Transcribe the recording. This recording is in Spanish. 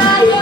Mario.